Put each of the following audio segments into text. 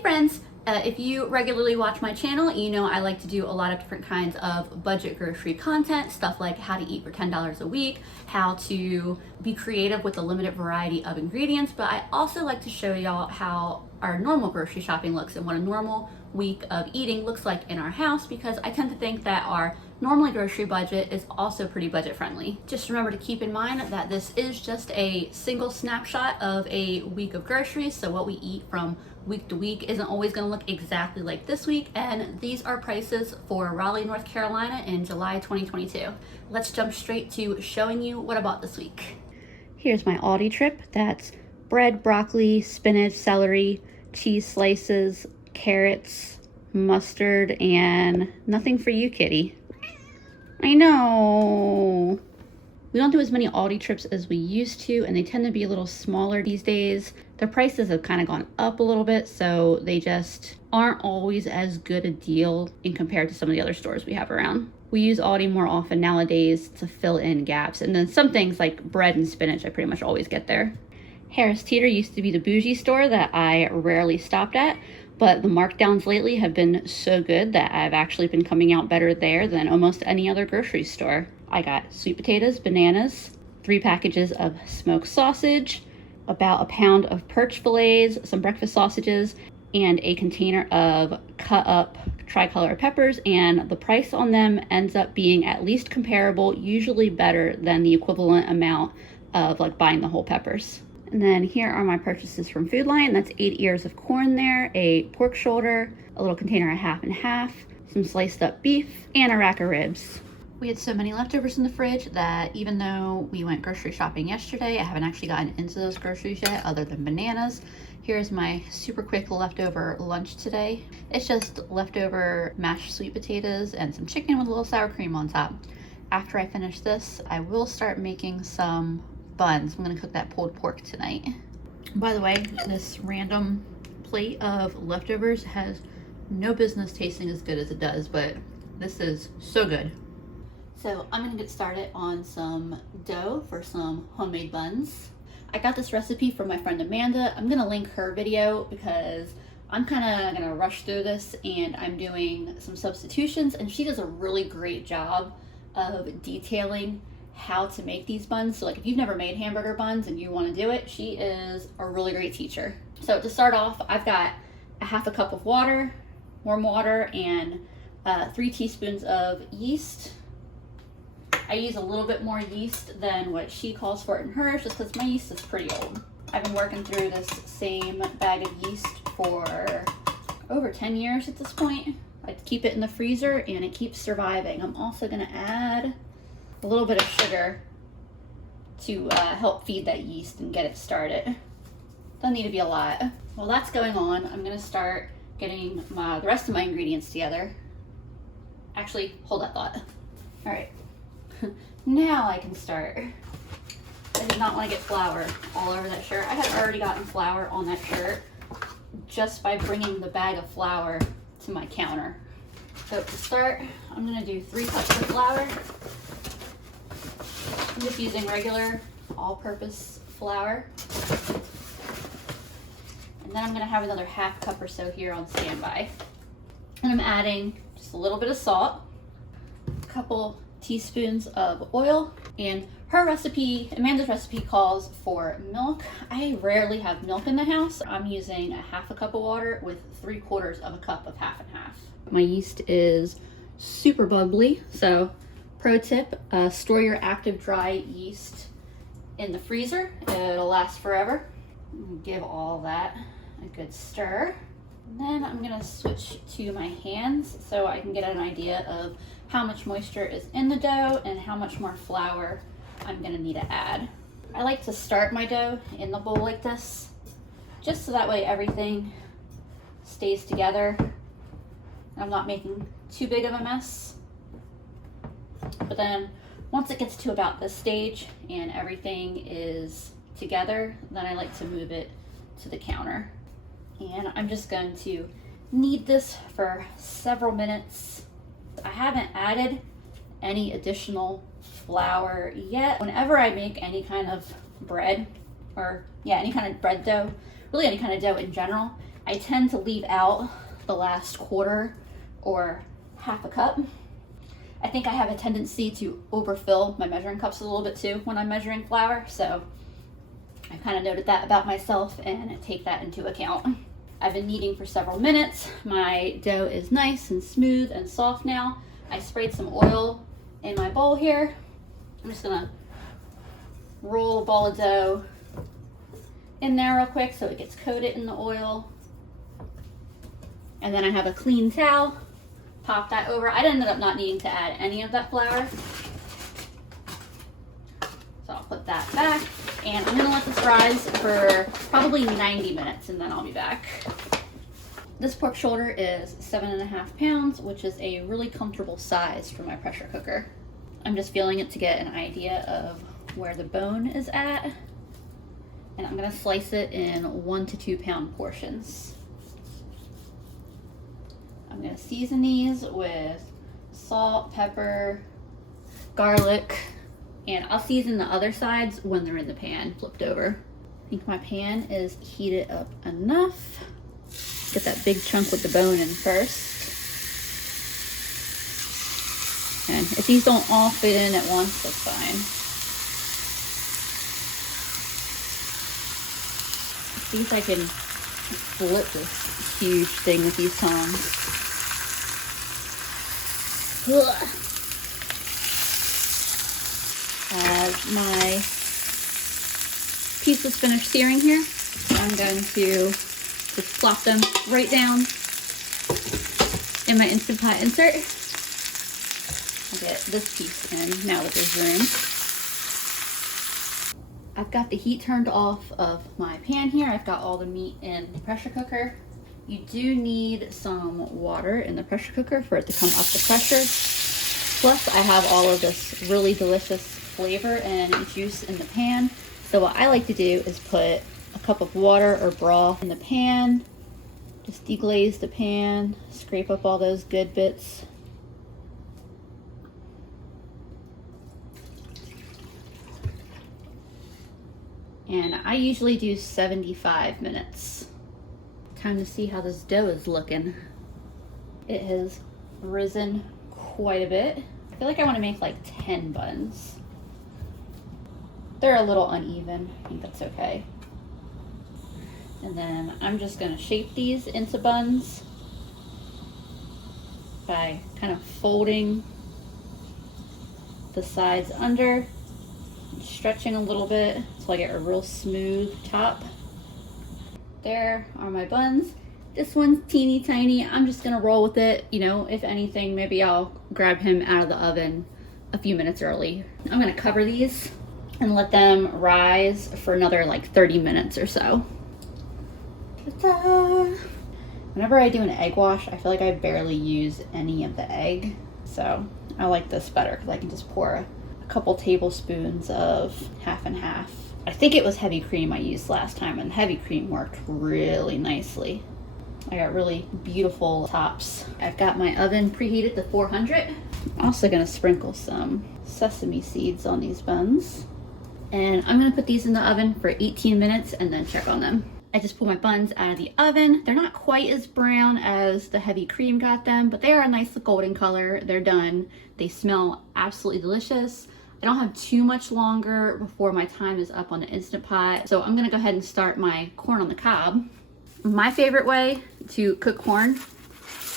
Hey friends, if you regularly watch my channel, you know I like to do a lot of different kinds of budget grocery content, stuff like how to eat for $10 a week, how to be creative with a limited variety of ingredients, but I also like to show y'all how our normal grocery shopping looks and what a normal week of eating looks like in our house, because I tend to think that our normally grocery budget is also pretty budget friendly. Just remember to keep in mind that this is just a single snapshot of a week of groceries, so what we eat from week to week isn't always going to look exactly like this week, and these are prices for Raleigh, North Carolina in July 2022. Let's jump straight to showing you what I bought this week. Here's my Aldi trip. That's bread, broccoli, spinach, celery, cheese slices, carrots, mustard, and nothing for you, kitty. I know. We don't do as many Aldi trips as we used to, and they tend to be a little smaller these days. Their prices have kind of gone up a little bit, so they just aren't always as good a deal in compared to some of the other stores we have around. We use Aldi more often nowadays to fill in gaps, and then some things like bread and spinach I pretty much always get there. Harris Teeter used to be the bougie store that I rarely stopped at, but the markdowns lately have been so good that I've actually been coming out better there than almost any other grocery store. I got sweet potatoes, bananas, 3 packages of smoked sausage, about a pound of Perch Filets, some breakfast sausages, and a container of cut up tricolor peppers, and the price on them ends up being at least comparable, usually better than the equivalent amount of like buying the whole peppers. And then here are my purchases from Food Lion. That's 8 ears of corn there, a pork shoulder, a little container of half and half, some sliced up beef, and a rack of ribs. We had so many leftovers in the fridge that even though we went grocery shopping yesterday, I haven't actually gotten into those groceries yet other than bananas. Here's my super quick leftover lunch today. It's just leftover mashed sweet potatoes and some chicken with a little sour cream on top. After I finish this, I will start making some buns. I'm gonna cook that pulled pork tonight. By the way, this random plate of leftovers has no business tasting as good as it does, but this is so good. So I'm gonna get started on some dough for some homemade buns. I got this recipe from my friend Amanda. I'm gonna link her video because I'm kind of gonna rush through this and I'm doing some substitutions, and she does a really great job of detailing how to make these buns. So like if you've never made hamburger buns and you want to do it, she is a really great teacher. So to start off, I've got a half a cup of water, warm water, and 3 teaspoons of yeast. I use a little bit more yeast than what she calls for in hers, just because my yeast is pretty old. I've been working through this same bag of yeast for over 10 years at this point. I keep it in the freezer and it keeps surviving. I'm also gonna add a little bit of sugar to help feed that yeast and get it started. Doesn't need to be a lot. While that's going on, I'm gonna start getting the rest of my ingredients together. Actually, hold that thought. All right. Now I can start. I did not want to get flour all over that shirt. I had already gotten flour on that shirt just by bringing the bag of flour to my counter. So to start, I'm going to do 3 cups of flour. I'm just using regular all-purpose flour. And then I'm going to have another half cup or so here on standby. And I'm adding just a little bit of salt, a couple teaspoons of oil, and her recipe, Amanda's recipe, calls for milk. I rarely have milk in the house. I'm using a half a cup of water with 3/4 of a cup of half and half. My yeast is super bubbly, so pro tip, store your active dry yeast in the freezer. It'll last forever. Give all that a good stir. And then I'm gonna switch to my hands so I can get an idea of how much moisture is in the dough and how much more flour I'm gonna need to add. I like to start my dough in the bowl like this, just so that way everything stays together. I'm not making too big of a mess. But then once it gets to about this stage and everything is together, then I like to move it to the counter. And I'm just going to knead this for several minutes. I haven't added any additional flour yet. Whenever I make any kind of bread, or any kind of bread dough, really any kind of dough in general, I tend to leave out the last quarter or half a cup. I think I have a tendency to overfill my measuring cups a little bit too when I'm measuring flour, so I kind of noted that about myself and take that into account. I've been kneading for several minutes. My dough is nice and smooth and soft now. I sprayed some oil in my bowl here. I'm just gonna roll a ball of dough in there real quick so it gets coated in the oil. And then I have a clean towel. Pop that over. I ended up not needing to add any of that flour. So I'll put that back. And I'm gonna let this rise for probably 90 minutes and then I'll be back. This pork shoulder is 7.5 pounds, which is a really comfortable size for my pressure cooker. I'm just feeling it to get an idea of where the bone is at. And I'm gonna slice it in 1 to 2 pound portions. I'm gonna season these with salt, pepper, garlic, and I'll season the other sides when they're in the pan, flipped over. I think my pan is heated up enough. Get that big chunk with the bone in first. And if these don't all fit in at once, that's fine. See if I can flip this huge thing with these tongs. Ugh. As my piece is finished searing here, I'm going to just plop them right down in my Instant Pot insert. I'll get this piece in now that there's room. I've got the heat turned off of my pan here. I've got all the meat in the pressure cooker. You do need some water in the pressure cooker for it to come up the pressure. Plus, I have all of this really delicious flavor and juice in the pan. So what I like to do is put a cup of water or broth in the pan. Just deglaze the pan, scrape up all those good bits. And I usually do 75 minutes. Time to see how this dough is looking. It has risen quite a bit. I feel like I want to make like 10 buns. They're a little uneven. I think that's okay. And then I'm just going to shape these into buns by kind of folding the sides under, stretching a little bit so I get a real smooth top. There are my buns. This one's teeny tiny. I'm just gonna roll with it. You know, if anything, maybe I'll grab him out of the oven a few minutes early. I'm gonna cover these and let them rise for another like 30 minutes or so. Ta-da! Whenever I do an egg wash, I feel like I barely use any of the egg. So I like this better because I can just pour a couple tablespoons of half and half. I think it was heavy cream I used last time, and heavy cream worked really nicely. I got really beautiful tops. I've got my oven preheated to 400. I'm also gonna sprinkle some sesame seeds on these buns. And I'm gonna put these in the oven for 18 minutes and then check on them. I just pulled my buns out of the oven. They're not quite as brown as the heavy cream got them, but they are a nice golden color. They're done. They smell absolutely delicious. I don't have too much longer before my time is up on the Instant Pot. So I'm gonna go ahead and start my corn on the cob. My favorite way to cook corn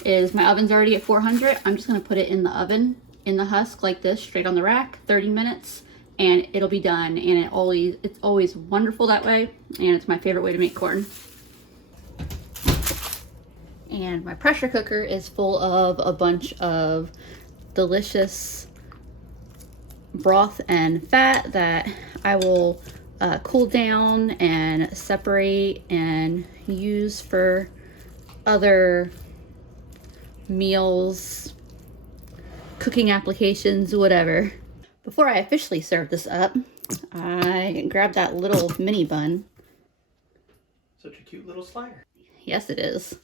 is my oven's already at 400. I'm just gonna put it in the oven, in the husk like this, straight on the rack, 30 minutes, and it'll be done. And it's always wonderful that way, and it's my favorite way to make corn. And my pressure cooker is full of a bunch of delicious broth and fat that I will cool down and separate and use for other meals, cooking applications, whatever. Before I officially serve this up, I grabbed that little mini bun. Such a cute little slider. Yes, it is.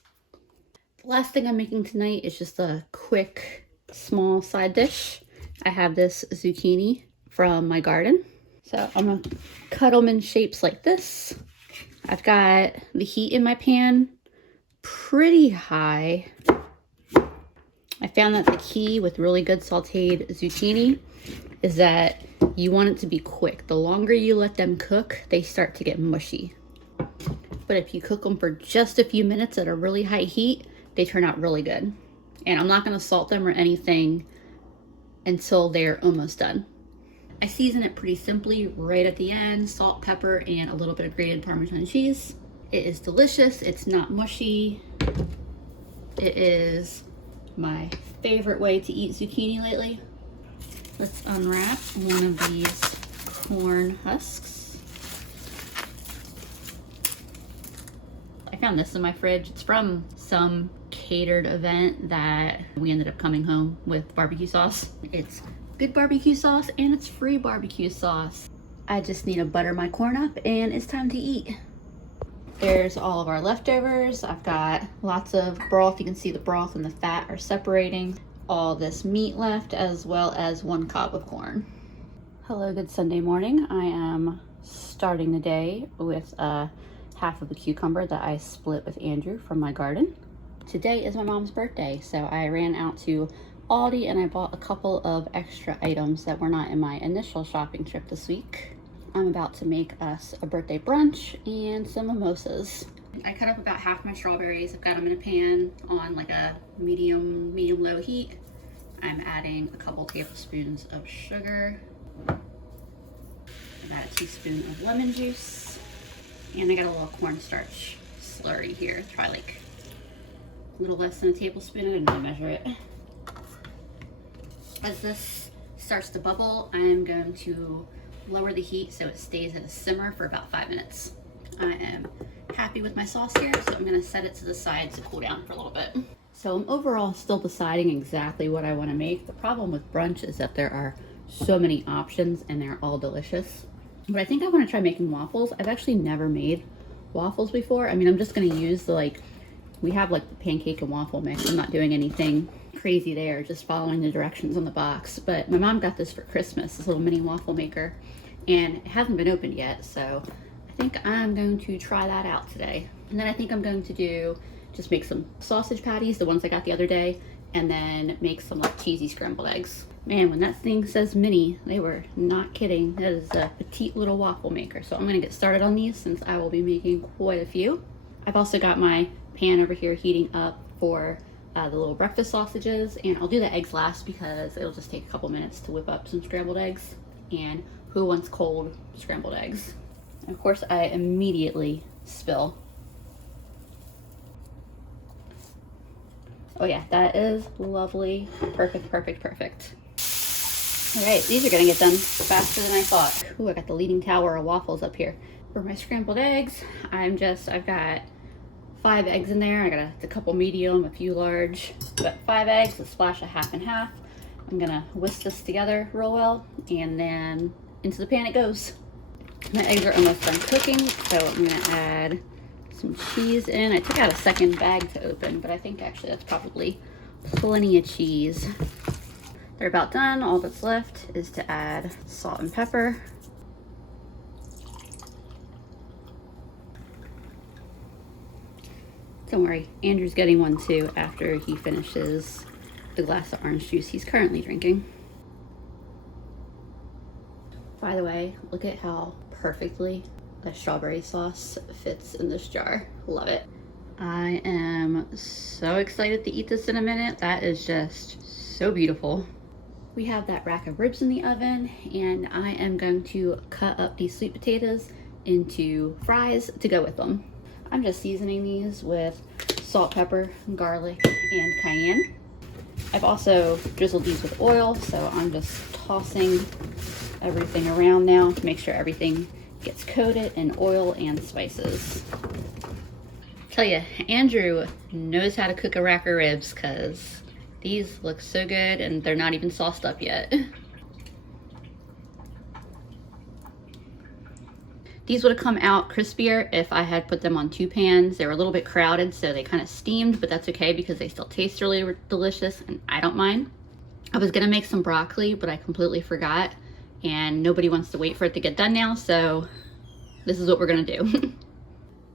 The last thing I'm making tonight is just a quick small side dish. I have this zucchini from my garden. So I'm gonna cut them in shapes like this. I've got the heat in my pan pretty high. I found that the key with really good sauteed zucchini is that you want it to be quick. The longer you let them cook, they start to get mushy. But if you cook them for just a few minutes at a really high heat, they turn out really good. And I'm not gonna salt them or anything until they're almost done. I season it pretty simply right at the end, salt, pepper, and a little bit of grated Parmesan cheese. It is delicious, it's not mushy. It is my favorite way to eat zucchini lately. Let's unwrap one of these corn husks. I found this in my fridge. It's from some catered event that we ended up coming home with barbecue sauce. It's good barbecue sauce and it's free barbecue sauce. I just need to butter my corn up and it's time to eat. There's all of our leftovers. I've got lots of broth. You can see the broth and the fat are separating. All this meat left, as well as 1 cob of corn. Hello, good Sunday morning. I am starting the day with half of a cucumber that I split with Andrew from my garden. Today is my mom's birthday, so I ran out to Aldi and I bought a couple of extra items that were not in my initial shopping trip this week. I'm about to make us a birthday brunch and some mimosas. I cut up about half my strawberries. I've got them in a pan on like a medium-low heat. I'm adding a couple tablespoons of sugar. About a teaspoon of lemon juice. And I got a little cornstarch slurry here. Try like a little less than a tablespoon. I didn't really measure it. As this starts to bubble, I'm going to lower the heat so it stays at a simmer for about 5 minutes. I am happy with my sauce here, so I'm gonna set it to the side to cool down for a little bit. So I'm overall still deciding exactly what I wanna make. The problem with brunch is that there are so many options and they're all delicious. But I think I wanna try making waffles. I've actually never made waffles before. I mean, I'm just gonna use the we have like the pancake and waffle mix. I'm not doing anything crazy there, just following the directions on the box. But my mom got this for Christmas, this little mini waffle maker, and it hasn't been opened yet, so I think I'm going to try that out today. And then I think I'm going to just make some sausage patties, the ones I got the other day, and then make some like cheesy scrambled eggs. Man, when that thing says mini, they were not kidding. That is a petite little waffle maker. So I'm gonna get started on these since I will be making quite a few. I've also got my pan over here heating up for the little breakfast sausages, and I'll do the eggs last because it'll just take a couple minutes to whip up some scrambled eggs. And who wants cold scrambled eggs? And of course, I immediately spill. Oh yeah, that is lovely. Perfect, perfect, perfect. All right, these are gonna get done faster than I thought. Ooh, I got the leaning tower of waffles up here. For my scrambled eggs, I've got 5 eggs in there. I got a couple medium, a few large, but 5 eggs, a splash of half and half. I'm gonna whisk this together real well, and then into the pan it goes. My eggs are almost done cooking, so I'm gonna add some cheese in. I took out a second bag to open, but I think actually that's probably plenty of cheese. They're about done. All that's left is to add salt and pepper. Don't worry, Andrew's getting one too after he finishes the glass of orange juice he's currently drinking. By the way, look at how perfectly the strawberry sauce fits in this jar. Love it. I am so excited to eat this in a minute. That is just so beautiful. We have that rack of ribs in the oven, and I am going to cut up these sweet potatoes into fries to go with them. I'm just seasoning these with salt, pepper, garlic, and cayenne. I've also drizzled these with oil, so I'm just tossing everything around now to make sure everything gets coated in oil and spices. Tell you, Andrew knows how to cook a rack of ribs because these look so good and they're not even sauced up yet. These would have come out crispier if I had put them on 2 pans. They were a little bit crowded, so they kind of steamed, but that's okay because they still taste really delicious and I don't mind. I was gonna make some broccoli, but I completely forgot, and nobody wants to wait for it to get done now, so this is what we're gonna do.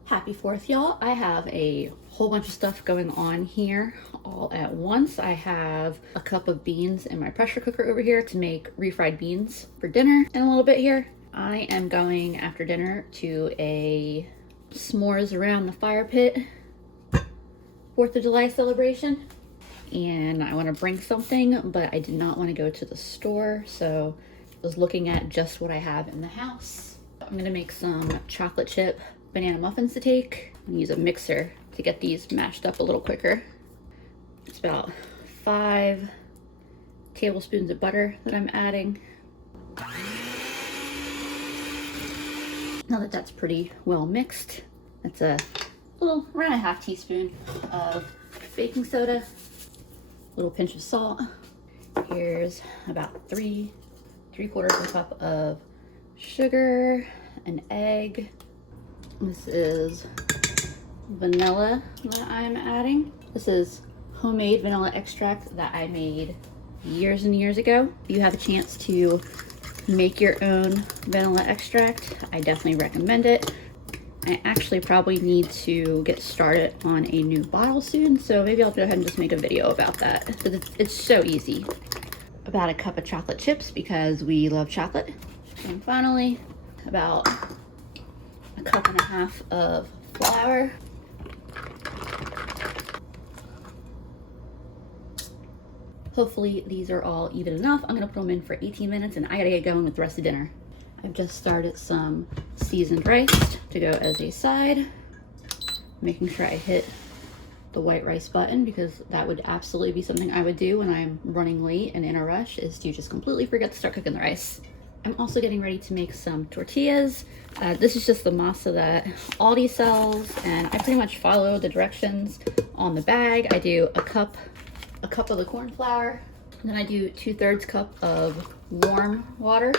Happy 4th, y'all. I have a whole bunch of stuff going on here all at once. I have a cup of beans in my pressure cooker over here to make refried beans for dinner in a little bit here. I am going after dinner to a s'mores around the fire pit 4th of July celebration. And I want to bring something, but I did not want to go to the store, so I was looking at just what I have in the house. I'm gonna make some chocolate chip banana muffins to take and use a mixer to get these mashed up a little quicker. It's about 5 tablespoons of butter that I'm adding. Now that that's pretty well mixed, that's a little around a half teaspoon of baking soda, a little pinch of salt. Here's about 3/4 of a cup of sugar, an egg. This is vanilla that I'm adding. This is homemade vanilla extract that I made years and years ago. If you have a chance to make your own vanilla extract, I definitely recommend it. I actually probably need to get started on a new bottle soon, so maybe I'll go ahead and just make a video about that. It's so easy. About a cup of chocolate chips because we love chocolate. And finally, about a cup and a half of flour. Hopefully these are all even enough. I'm gonna put them in for 18 minutes and I gotta get going with the rest of dinner. I've just started some seasoned rice to go as a side, making sure I hit the white rice button because that would absolutely be something I would do when I'm running late and in a rush, is to just completely forget to start cooking the rice. I'm also getting ready to make some tortillas. This is just the masa that Aldi sells, and I pretty much follow the directions on the bag. I do a cup of the corn flour, and then I do 2/3 cup of warm water.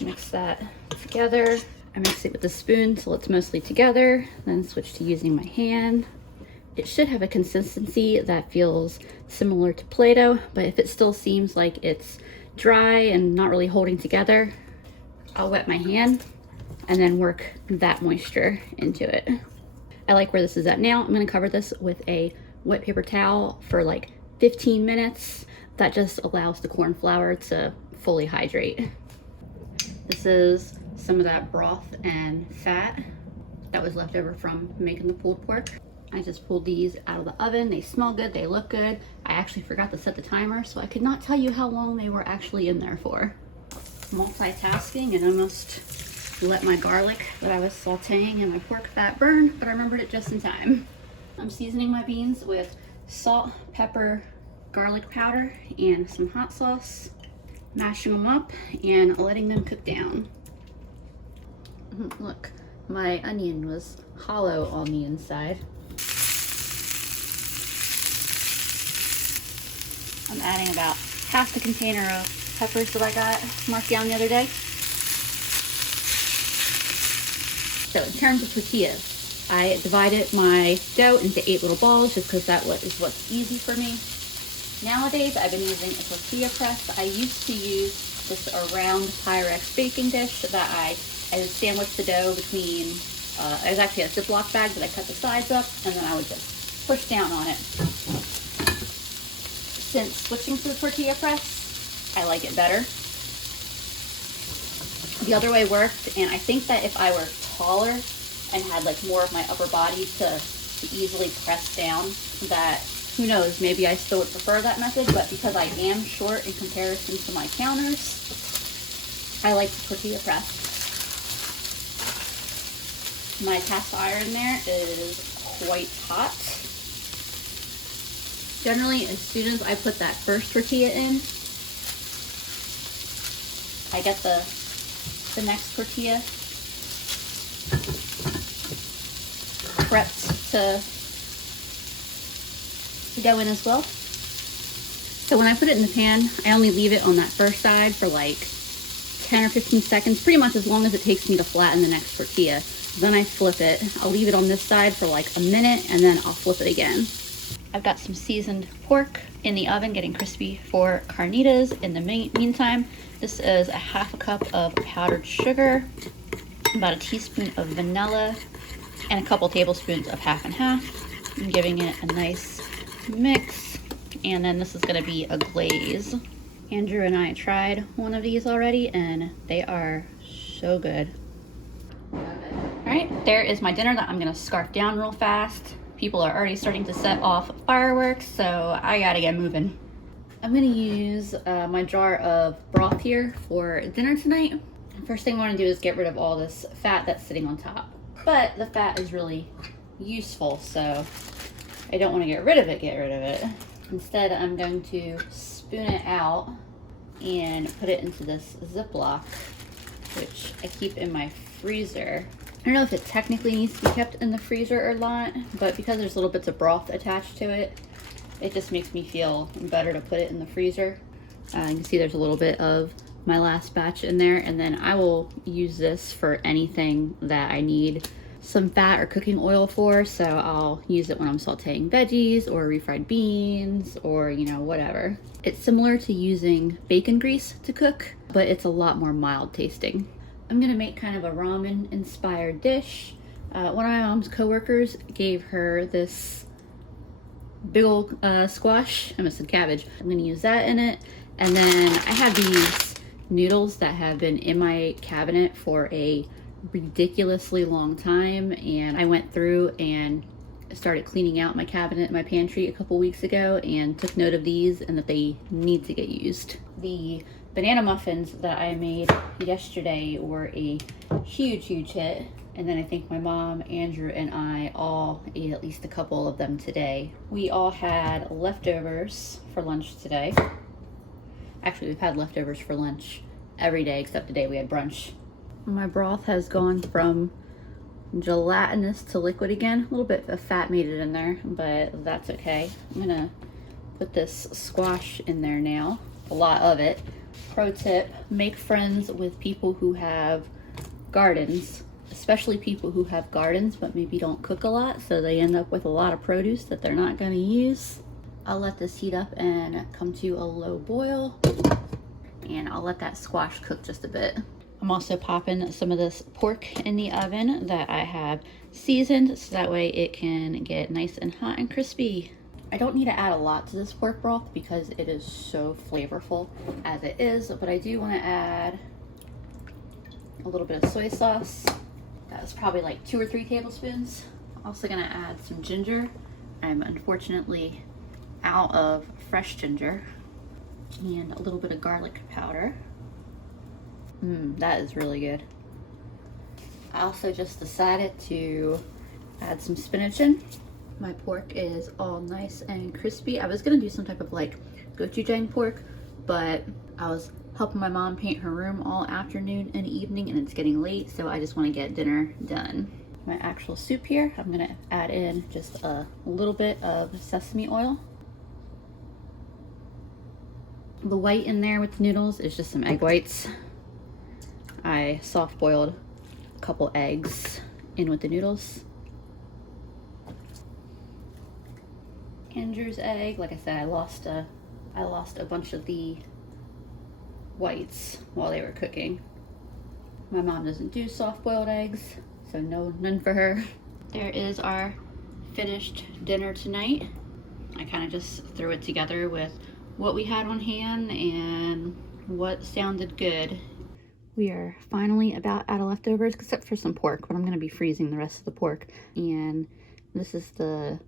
Mix that together. I mix it with a spoon till it's mostly together, then switch to using my hand. It should have a consistency that feels similar to Play-Doh, but if it still seems like it's dry and not really holding together, I'll wet my hand and then work that moisture into it. I like where this is at now. I'm gonna cover this with a wet paper towel for like 15 minutes. That just allows the corn flour to fully hydrate. This is some of that broth and fat that was left over from making the pulled pork. I just pulled these out of the oven. They smell good, they look good. I actually forgot to set the timer, so I could not tell you how long they were actually in there for. Multitasking and almost let my garlic that I was sauteing and my pork fat burn, but I remembered it just in time. I'm seasoning my beans with salt, pepper, garlic powder, and some hot sauce. Mashing them up and letting them cook down. Look, my onion was hollow on the inside. I'm adding about half the container of peppers that I got marked down the other day. So in terms of tortillas, I divided my dough into 8 little balls just because that is what's easy for me. Nowadays, I've been using a tortilla press. I used to use this round Pyrex baking dish that I would sandwich the dough between, it was actually a Ziploc bag that I cut the sides up, and then I would just push down on it. Since switching to the tortilla press, I like it better. The other way worked, and I think that if I were taller and had like more of my upper body to easily press down, that who knows, maybe I still would prefer that method, but because I am short in comparison to my counters, I like the tortilla press. My cast iron there is quite hot. Generally, as soon as I put that first tortilla in, I get the next tortilla prepped to go in as well. So when I put it in the pan, I only leave it on that first side for like 10 or 15 seconds, pretty much as long as it takes me to flatten the next tortilla. Then I flip it. I'll leave it on this side for like a minute and then I'll flip it again. I've got some seasoned pork in the oven getting crispy for carnitas. In the meantime, this is a 1/2 cup of powdered sugar, about a teaspoon of vanilla, and a couple tablespoons of half and half. I'm giving it a nice mix. And then this is gonna be a glaze. Andrew and I tried one of these already and they are so good. All right, there is my dinner that I'm gonna scarf down real fast. People are already starting to set off fireworks, so I gotta get moving. I'm gonna use my jar of broth here for dinner tonight. First thing I wanna do is get rid of all this fat that's sitting on top. But the fat is really useful, so I don't wanna get rid of it. Instead, I'm going to spoon it out and put it into this Ziploc, which I keep in my freezer. I don't know if it technically needs to be kept in the freezer or not, but because there's little bits of broth attached to it, it just makes me feel better to put it in the freezer. You can see there's a little bit of my last batch in there, and then I will use this for anything that I need some fat or cooking oil for. So I'll use it when I'm sauteing veggies or refried beans or, you know, whatever. It's similar to using bacon grease to cook, but it's a lot more mild tasting. I'm gonna make kind of a ramen inspired dish. One of my mom's coworkers gave her this big old squash. I almost said cabbage. I'm gonna use that in it. And then I have these noodles that have been in my cabinet for a ridiculously long time, and I went through and started cleaning out my cabinet in my pantry a couple weeks ago and took note of these and that they need to get used. The banana muffins that I made yesterday were a huge hit, and then I think my mom, Andrew, and I all ate at least a couple of them today. We all had leftovers for lunch today. Actually, we've had leftovers for lunch every day except the day we had brunch. My broth has gone from gelatinous to liquid again. A little bit of fat made it in there, but that's okay. I'm gonna put this squash in there now, a lot of it. Pro tip, make friends with people who have gardens, especially people who have gardens but maybe don't cook a lot, so they end up with a lot of produce that they're not gonna use. I'll let this heat up and come to a low boil, and I'll let that squash cook just a bit. I'm also popping some of this pork in the oven that I have seasoned, so that way it can get nice and hot and crispy. I don't need to add a lot to this pork broth because it is so flavorful as it is, but I do want to add a little bit of soy sauce. That was probably like 2 or 3 tablespoons. Also gonna add some ginger. I'm unfortunately out of fresh ginger, and a little bit of garlic powder. That is really good. I also just decided to add some spinach in. My pork is all nice and crispy. I was gonna do some type of like gochujang pork, but I was helping my mom paint her room all afternoon and evening, and it's getting late, so I just want to get dinner done. My actual soup here, I'm gonna add in just a little bit of sesame oil. The white in there with the noodles is just some egg whites. I soft boiled a couple eggs in with the noodles. Andrew's egg, like I said, I lost a bunch of the whites while they were cooking. My mom doesn't do soft boiled eggs, so none for her. There is our finished dinner tonight. I kind of just threw it together with what we had on hand and what sounded good. We are finally about out of leftovers, except for some pork, but I'm gonna be freezing the rest of the pork. And this is the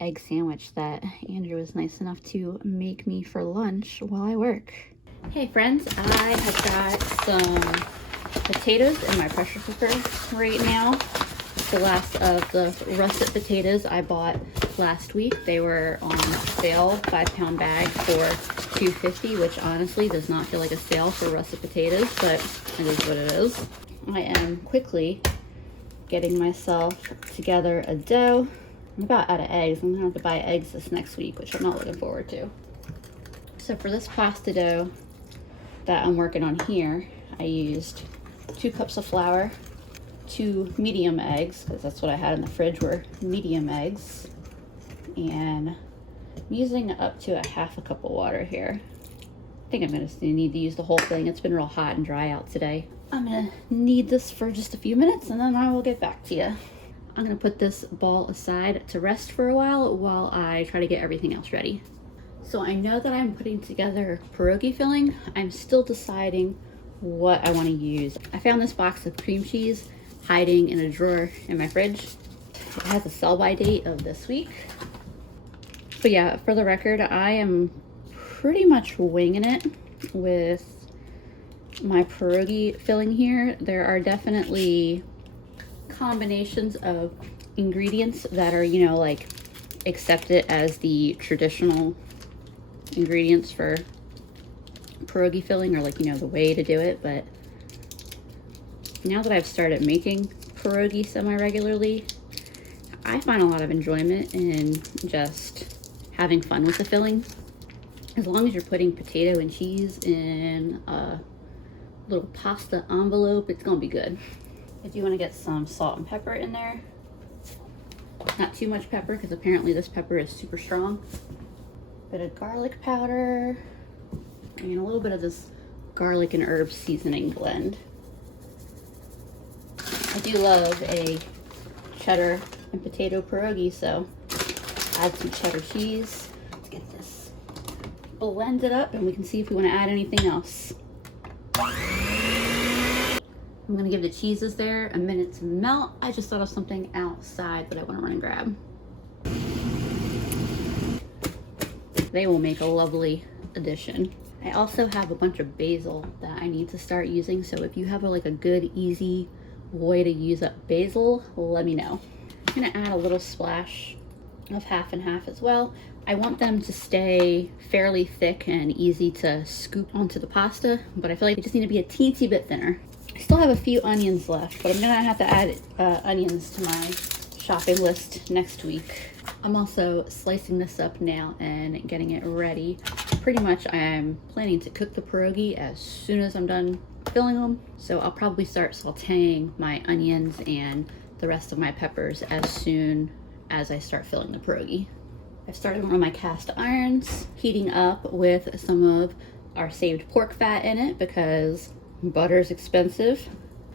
egg sandwich that Andrew was nice enough to make me for lunch while I work. Hey friends, I have got some potatoes in my pressure cooker right now. It's the last of the russet potatoes I bought last week. They were on sale, 5-pound bag for $2.50, which honestly does not feel like a sale for russet potatoes, but it is what it is. I am quickly getting myself together a dough. I'm about out of eggs. I'm gonna have to buy eggs this next week, which I'm not looking forward to. So for this pasta dough that I'm working on here, I used 2 cups of flour, 2 medium eggs, because that's what I had in the fridge were medium eggs, and I'm using up to a half a cup of water here. I think I'm gonna need to use the whole thing. It's been real hot and dry out today. I'm gonna knead this for just a few minutes and then I will get back to you. I'm gonna put this ball aside to rest for a while I try to get everything else ready. So I know that I'm putting together pierogi filling. I'm still deciding what I want to use. I found this box of cream cheese hiding in a drawer in my fridge. It has a sell-by date of this week. But yeah, for the record, I am pretty much winging it with my pierogi filling here. There are definitely combinations of ingredients that are, you know, like accepted as the traditional ingredients for pierogi filling, or like, you know, the way to do it. But now that I've started making pierogi semi-regularly, I find a lot of enjoyment in just having fun with the filling. As long as you're putting potato and cheese in a little pasta envelope, it's gonna be good. I do want to get some salt and pepper in there. Not too much pepper, because apparently this pepper is super strong. Bit of garlic powder, and a little bit of this garlic and herb seasoning blend. I do love a cheddar and potato pierogi, so add some cheddar cheese. Let's get this blended up, and we can see if we want to add anything else. I'm gonna give the cheeses there a minute to melt. I just thought of something outside that I want to run and grab. They will make a lovely addition. I also have a bunch of basil that I need to start using, so if you have like a good, easy way to use up basil, let me know. I'm gonna add a little splash of half and half as well. I want them to stay fairly thick and easy to scoop onto the pasta, but I feel like they just need to be a teensy bit thinner. I still have a few onions left, but I'm gonna have to add onions to my shopping list next week. I'm also slicing this up now and getting it ready. Pretty much I am planning to cook the pierogi as soon as I'm done filling them. So I'll probably start sauteing my onions and the rest of my peppers as soon as I start filling the pierogi. I've started one of my cast irons, heating up with some of our saved pork fat in it because butter's expensive.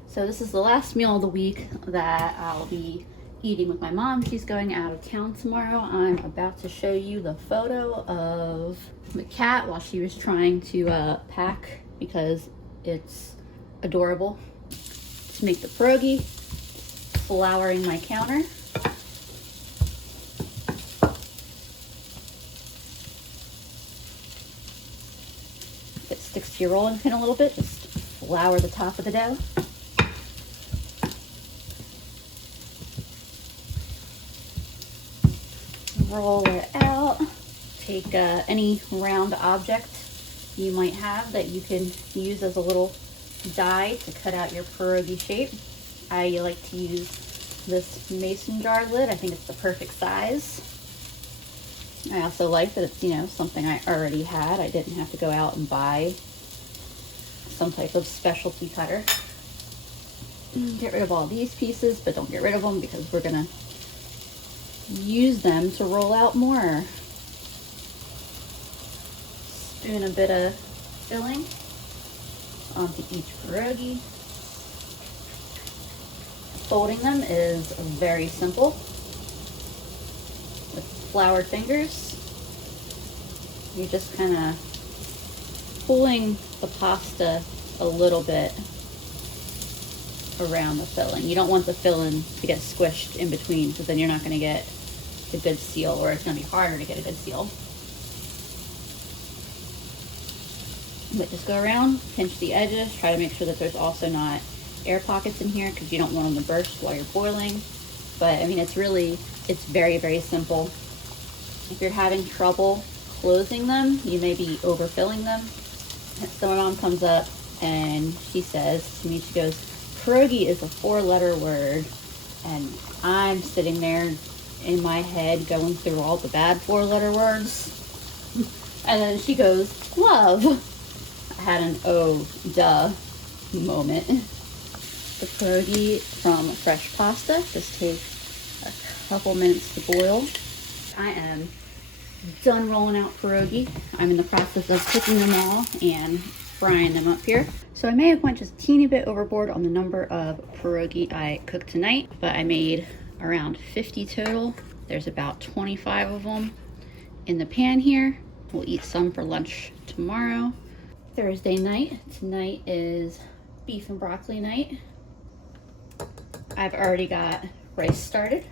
So this is the last meal of the week that I'll be eating with my mom. She's going out of town tomorrow. I'm about to show you the photo of the cat while she was trying to pack, because it's adorable. To make the pierogi, flouring my counter. If it sticks to your rolling pin a little bit, just flour the top of the dough. Roll it out. Take any round object you might have that you can use as a little die to cut out your pierogi shape. I like to use this mason jar lid. I think it's the perfect size. I also like that it's, you know, something I already had. I didn't have to go out and buy some type of specialty cutter. Get rid of all these pieces, but don't get rid of them because we're gonna use them to roll out more. Spoon a bit of filling onto each pierogi. Folding them is very simple. With floured fingers, you're just kind of pulling the pasta a little bit around the filling. You don't want the filling to get squished in between, because then you're not going to get a good seal, or it's going to be harder to get a good seal. But just go around, pinch the edges, try to make sure that there's also not air pockets in here, because you don't want them to burst while you're boiling. But I mean, it's very, very simple. If you're having trouble closing them, you may be overfilling them. So my mom comes up and she says to me, she goes, "Pierogi is a 4-letter word." And I'm sitting there in my head going through all the bad 4-letter words. And then she goes, "Love." I had an oh duh moment. The pierogi from fresh pasta just takes a couple minutes to boil. I am done rolling out pierogi. I'm in the process of cooking them all and frying them up here. So I may have went just a teeny bit overboard on the number of pierogi I cooked tonight, but I made around 50 total. There's about 25 of them in the pan here. We'll eat some for lunch tomorrow. Thursday night, tonight is beef and broccoli night. I've already got rice started,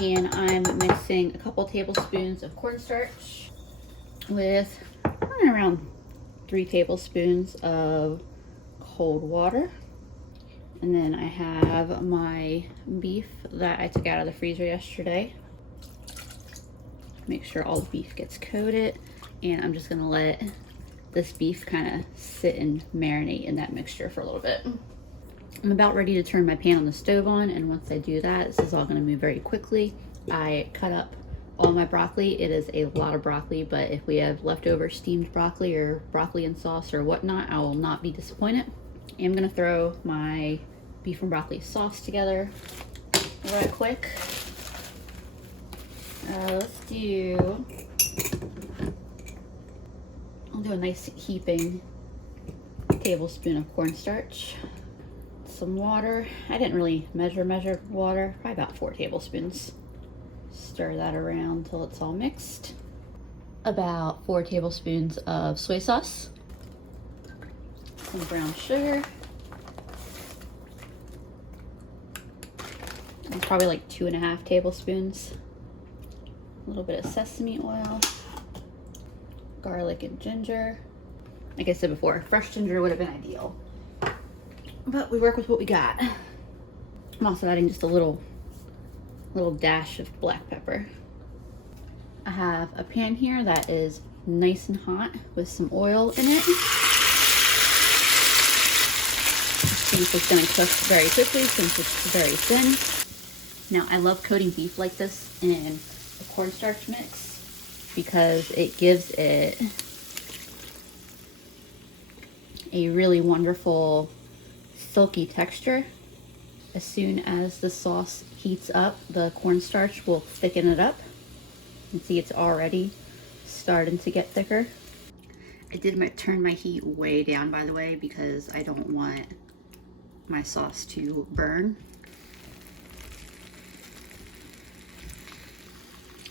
and I'm mixing a couple tablespoons of cornstarch with around 3 tablespoons of cold water. And then I have my beef that I took out of the freezer yesterday. Make sure all the beef gets coated, and I'm just gonna let this beef kind of sit and marinate in that mixture for a little bit. I'm about ready to turn my pan on the stove on, and once I do that, this is all gonna move very quickly. I cut up all my broccoli. It is a lot of broccoli, but if we have leftover steamed broccoli or broccoli and sauce or whatnot, I will not be disappointed. I'm gonna throw my beef and broccoli sauce together right quick. Let's do, I'll do a nice heaping tablespoon of cornstarch, some water. I didn't really measure water, probably about 4 tablespoons. Stir that around till it's all mixed. About 4 tablespoons of soy sauce, some brown sugar, and probably like 2.5 tablespoons. A little bit of sesame oil, garlic and ginger. Like I said before, fresh ginger would have been ideal, but we work with what we got. I'm also adding just a little dash of black pepper. I have a pan here that is nice and hot with some oil in it. Beef is going to cook very quickly since it's very thin. Now, I love coating beef like this in a cornstarch mix because it gives it a really wonderful silky texture. As soon as the sauce heats up, the cornstarch will thicken it up. You can see it's already starting to get thicker. I did turn my heat way down, by the way, because I don't want my sauce to burn.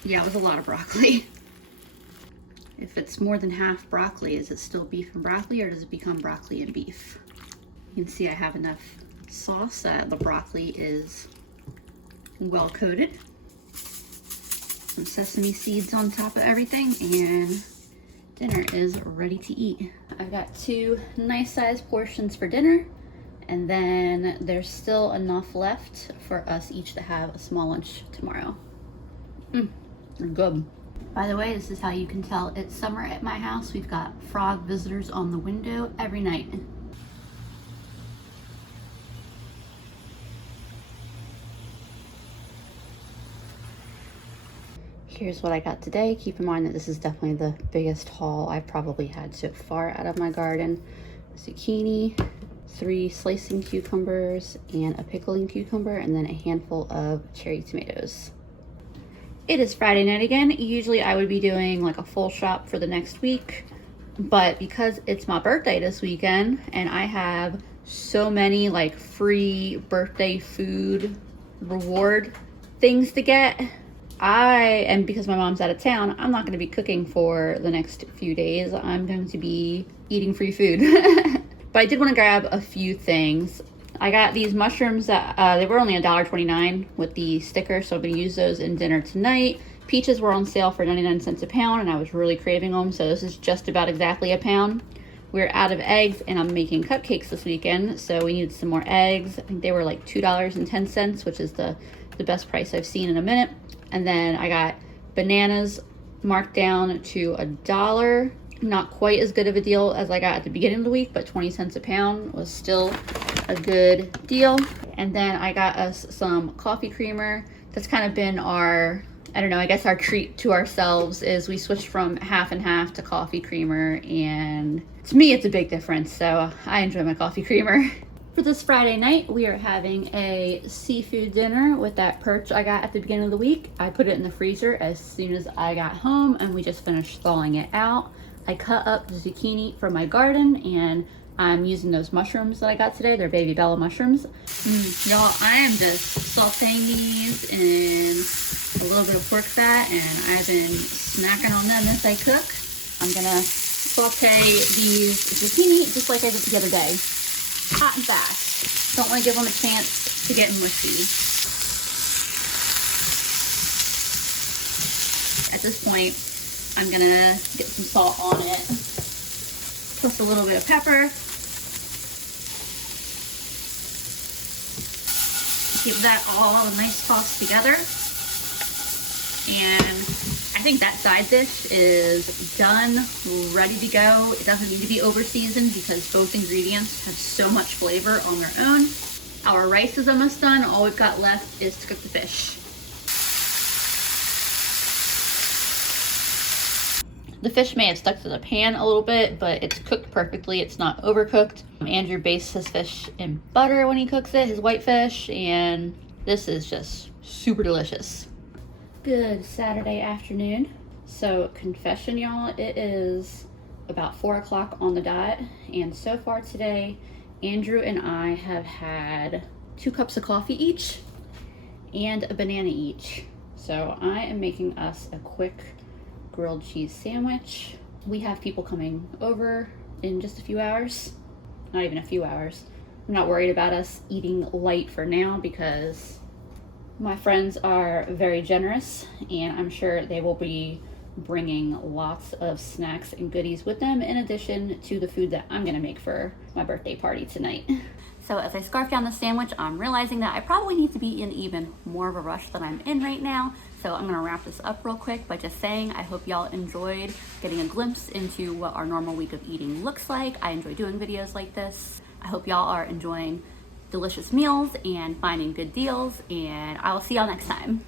Yeah, it was a lot of broccoli. If it's more than half broccoli, is it still beef and broccoli, or does it become broccoli and beef? You can see I have enough sauce that the broccoli is well coated. Some sesame seeds on top of everything, and dinner is ready to eat. I've got 2 nice sized portions for dinner, and then there's still enough left for us each to have a small lunch tomorrow. Good. By the way, this is how you can tell it's summer at my house. We've got frog visitors on the window every night. Here's what I got today. Keep in mind that this is definitely the biggest haul I've probably had so far out of my garden. Zucchini, 3 slicing cucumbers, and a pickling cucumber, and then a handful of cherry tomatoes. It is Friday night again. Usually I would be doing like a full shop for the next week, but because it's my birthday this weekend and I have so many like free birthday food reward things to get, and because my mom's out of town, I'm not going to be cooking for the next few days. I'm going to be eating free food. But I did want to grab a few things. I got these mushrooms that they were only $1.29 with the sticker, so I'm going to use those in dinner tonight. Peaches were on sale for 99 cents a pound, and I was really craving them, so this is just about exactly a pound. We're out of eggs, and I'm making cupcakes this weekend, so we needed some more eggs. I think they were like $2.10, which is the best price I've seen in a minute. And then I got bananas marked down to $1. Not quite as good of a deal as I got at the beginning of the week, but 20 cents a pound was still a good deal. And then I got us some coffee creamer. That's kind of been our, I don't know, I guess our treat to ourselves is we switched from half and half to coffee creamer, and to me it's a big difference, so I enjoy my coffee creamer. For this Friday night, we are having a seafood dinner with that perch I got at the beginning of the week. I put it in the freezer as soon as I got home, and we just finished thawing it out. I cut up the zucchini from my garden and I'm using those mushrooms that I got today. They're baby Bella mushrooms. Y'all, I am just sauteing these in a little bit of pork fat, and I've been snacking on them as I cook. I'm gonna saute these zucchini just like I did the other day. Hot and fast. Don't want to give them a chance to get mushy. At this point, I'm gonna get some salt on it. Plus a little bit of pepper. Give that all a nice toss together. And I think that side dish is done, ready to go. It doesn't need to be over seasoned because both ingredients have so much flavor on their own. Our rice is almost done. All we've got left is to cook the fish. The fish may have stuck to the pan a little bit, but it's cooked perfectly. It's not overcooked. Andrew bastes his fish in butter when he cooks it, his white fish, and this is just super delicious. Good Saturday afternoon. So confession, y'all, it is about 4 o'clock on the dot, and so far today, Andrew and I have had 2 cups of coffee each and a banana each. So I am making us a quick grilled cheese sandwich. We have people coming over in just a few hours. Not even a few hours. I'm not worried about us eating light for now because my friends are very generous, and I'm sure they will be bringing lots of snacks and goodies with them in addition to the food that I'm gonna make for my birthday party tonight. So as I scarf down the sandwich, I'm realizing that I probably need to be in even more of a rush than I'm in right now. So I'm gonna wrap this up real quick by just saying I hope y'all enjoyed getting a glimpse into what our normal week of eating looks like. I enjoy doing videos like this. I hope y'all are enjoying delicious meals and finding good deals, and I will see y'all next time.